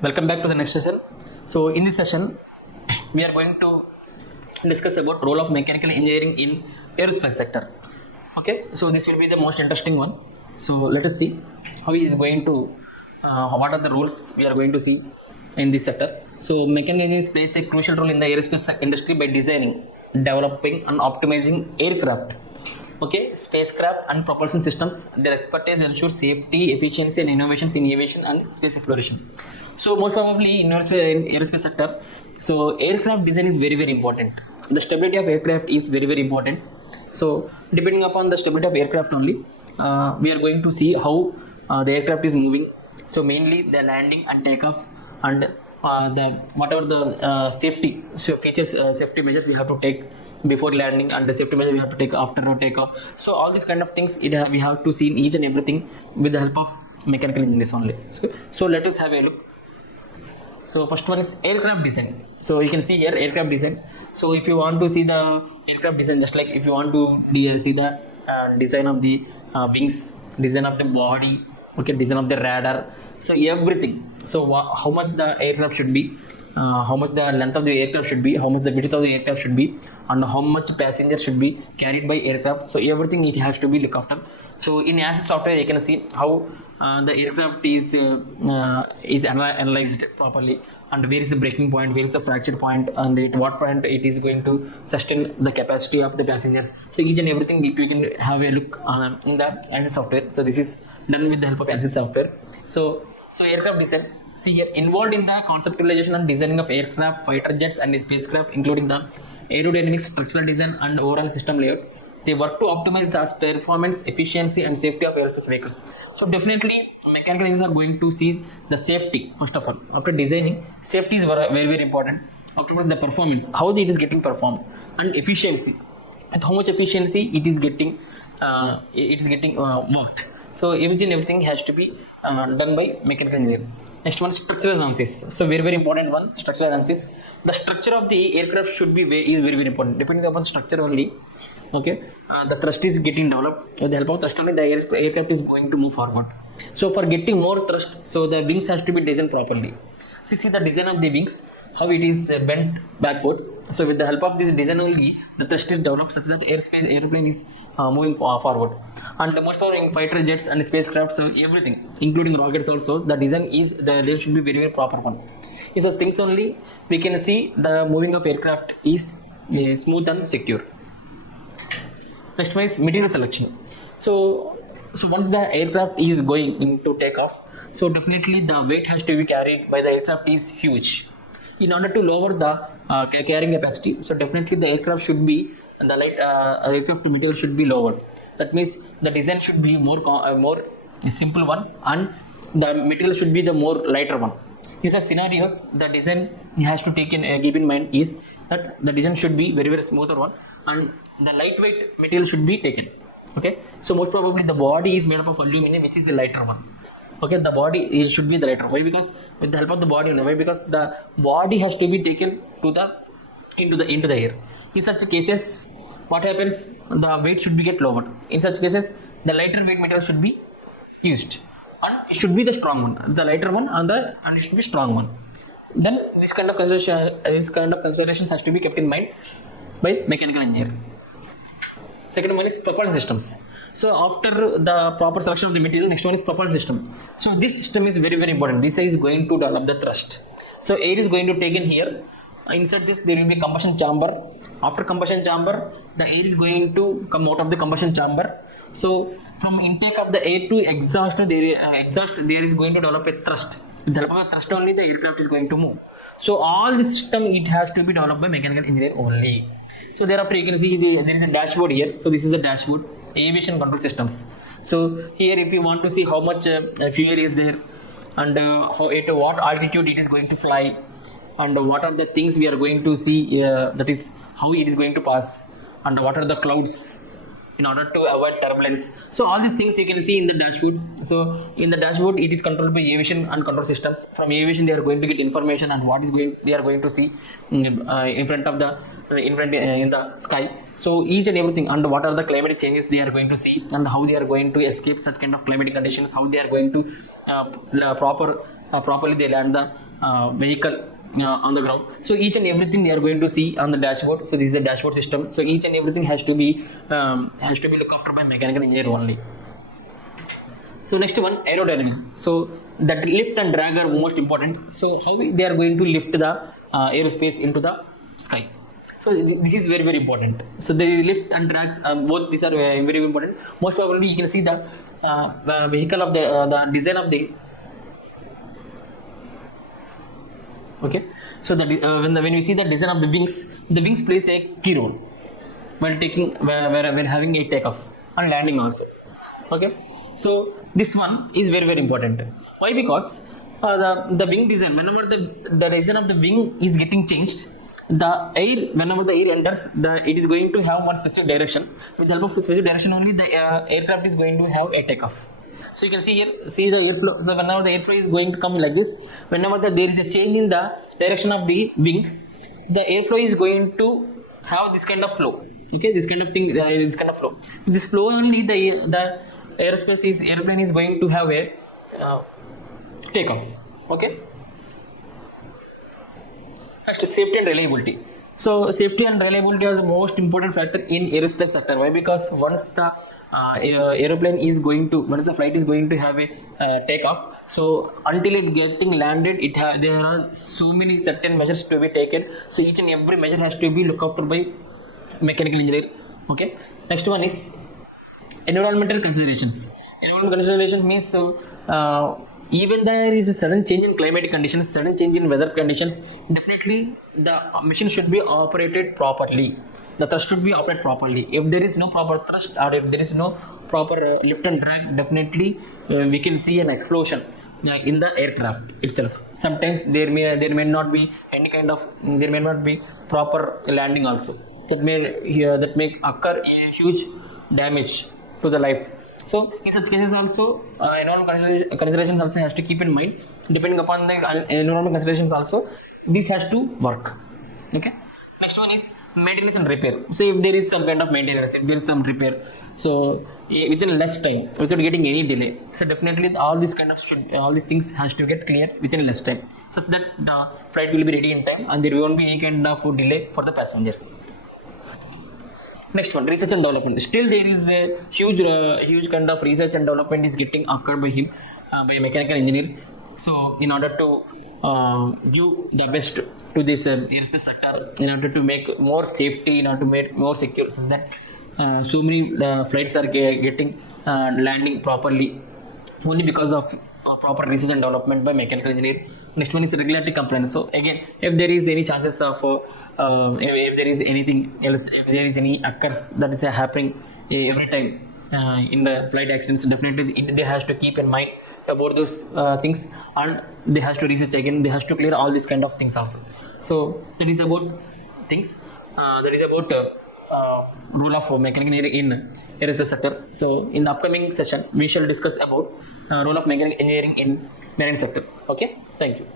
Welcome back to the next session. So in this session we are going to discuss about role of mechanical engineering in aerospace sector. Okay, so this will be the most interesting one. So let us see how he is going to what are the roles we are going to see in this sector. So mechanical engineering plays a crucial role in the aerospace industry by designing, developing and optimizing aircraft, okay, spacecraft and propulsion systems. Their expertise ensures safety, efficiency and innovations in aviation and space exploration. So most probably in aerospace sector, so aircraft design is very important. The stability of aircraft is very important. So depending upon the stability of aircraft only, we are going to see how the aircraft is moving. So mainly the landing and takeoff and the whatever the safety features, safety measures we have to take before landing and the safety measure we have to take after takeoff. So all these kind of things we have to see in each and everything with the help of mechanical engineers only. So let us have a look. So first one is aircraft design. So you can see here aircraft design. So if you want to see the aircraft design, just like if you want to see the design of the wings, design of the body, okay, design of the radar, so everything. So how much the aircraft should be, how much the length of the aircraft should be, how much the width of the aircraft should be, and how much passengers should be carried by aircraft. So everything it has to be looked after. So in ASIS software you can see how the aircraft is analyzed properly, and where is the breaking point, where is the fracture point, and at what point it is going to sustain the capacity of the passengers. So each and everything we can have a look in the ASIS software. So this is done with the help of ASIS software. So aircraft design, see here, involved in the conceptualization and designing of aircraft, fighter jets and spacecraft, including the aerodynamics, structural design and overall system layout. They work to optimize the performance, efficiency and safety of aerospace vehicles. So definitely mechanical engineers are going to see the safety first of all. After designing, safety is very important. Afterwards the performance, how it is getting performed, and efficiency, and how much efficiency it is getting worked. So everything has to be done by mechanical engineering. Next one, structural analysis. So very important one, structural analysis. The structure of the aircraft should be very important. Depending upon structure only, okay, the thrust is getting developed. With the help of thrust only, the aircraft is going to move forward. So for getting more thrust, so the wings has to be designed properly. So see the design of the wings, how it is bent backward. So with the help of this design only, the thrust is developed such that airplane is moving forward. And most of in fighter jets and spacecraft, so everything including rockets also, the design is, the layer should be very proper one. In such things only we can see the moving of aircraft is smooth and secure. Next one is material selection. So once the aircraft is going into takeoff, so definitely the weight has to be carried by the aircraft is huge. In order to lower the carrying capacity, so definitely the aircraft should be, the aircraft material should be lowered. That means the design should be more simple one, and the material should be the more lighter one. In such scenarios, the design has to keep in mind is that the design should be very smoother one, and the lightweight material should be taken. Okay, so most probably the body is made up of aluminum, which is the lighter one. Okay, the body should be the lighter. Why? Because with the help of the body, why? Because the body has to be taken to into the air. In such cases, what happens? The weight should be get lowered. In such cases, the lighter weight material should be used, and it should be the strong one, the lighter one, and it should be strong one. Then this kind of considerations has to be kept in mind by mechanical engineer. Second one is propulsion systems. So after the proper selection of the material, next one is propulsion system. So this system is very important. This is going to develop the thrust. So air is going to take in here. Inside this there will be combustion chamber. After combustion chamber, the air is going to come out of the combustion chamber. So from intake of the air to exhaust, there is going to develop a thrust. With the help of the thrust only, the aircraft is going to move. So all this system, it has to be developed by mechanical engineer only. So thereafter you can see there is a dashboard here. So this is a dashboard, aviation control systems. So here if you want to see how much fuel is there, and at what altitude it is going to fly, and what are the things we are going to see, that is how it is going to pass, and what are the clouds, in order to avoid turbulence. So all these things you can see in the dashboard. So in the dashboard it is controlled by aviation and control systems. From aviation they are going to get information and what is going they are going to see in front of the in the sky. So each and everything, and what are the climatic changes they are going to see, and how they are going to escape such kind of climatic conditions, how they are going to properly they land the vehicle on the ground. So each and everything they are going to see on the dashboard. So this is the dashboard system. So each and everything has to be looked after by mechanical engineer only. So next one, aerodynamics. So that lift and drag are most important. So how they are going to lift the aerospace into the sky. So this is very very important. So the lift and drags, both these are very, very important. Most probably you can see the vehicle of the design of the okay. So that when we see the design of the wings plays a key role while when having a takeoff and landing also. Okay. So this one is very very important. Why? Because the wing design, whenever the design of the wing is getting changed, the air, whenever the air enters, it is going to have one specific direction. With the help of specific direction only, the aircraft is going to have a takeoff. So you can see here, see the airflow. So whenever the airflow is going to come like this, whenever there is a change in the direction of the wing, the airflow is going to have this kind of flow. Okay, this kind of thing, this kind of flow. This flow only the airplane is going to have a takeoff. Okay. Next, safety and reliability. So safety and reliability is the most important factor in aerospace sector. Why? Because once the aeroplane is going to, once the flight is going to have a takeoff, so until it getting landed, there are so many certain measures to be taken. So each and every measure has to be looked after by mechanical engineer. Okay. Next one is environmental considerations. Environmental considerations means even there is a sudden change in climatic conditions, sudden change in weather conditions, definitely the machine should be operated properly. The thrust should be operated properly. If there is no proper thrust, or if there is no proper lift and drag, definitely we can see an explosion in the aircraft itself. Sometimes there may not be any kind of, there may not be proper landing also. That may occur a huge damage to the life. So in such cases also, environmental considerations also has to keep in mind. Depending upon the environmental considerations also, this has to work. Okay. Next one is maintenance and repair. So if there is some kind of maintenance, if there is some repair, so within less time, without getting any delay, so definitely all these things has to get clear within less time, such that the flight will be ready in time and there won't be any kind of delay for the passengers. Next one, research and development. Still there is a huge kind of research and development is getting occurred by him, by a mechanical engineer. So in order to give the best to this aerospace sector, in order to make more safety, in order to make more secure, so that so many flights are getting landing properly only because of proper research and development by mechanical engineer. Next one is regulatory compliance. So again, if there is any chances of if there is anything else, if there is any occurs that is happening every time in the flight accidents, definitely they has to keep in mind about those things, and they has to research again, they has to clear all these kind of things also. So that is about things, that is about role of mechanical engineering in aerospace sector. So in the upcoming session we shall discuss about role of mechanical engineering in marine sector. Okay, thank you.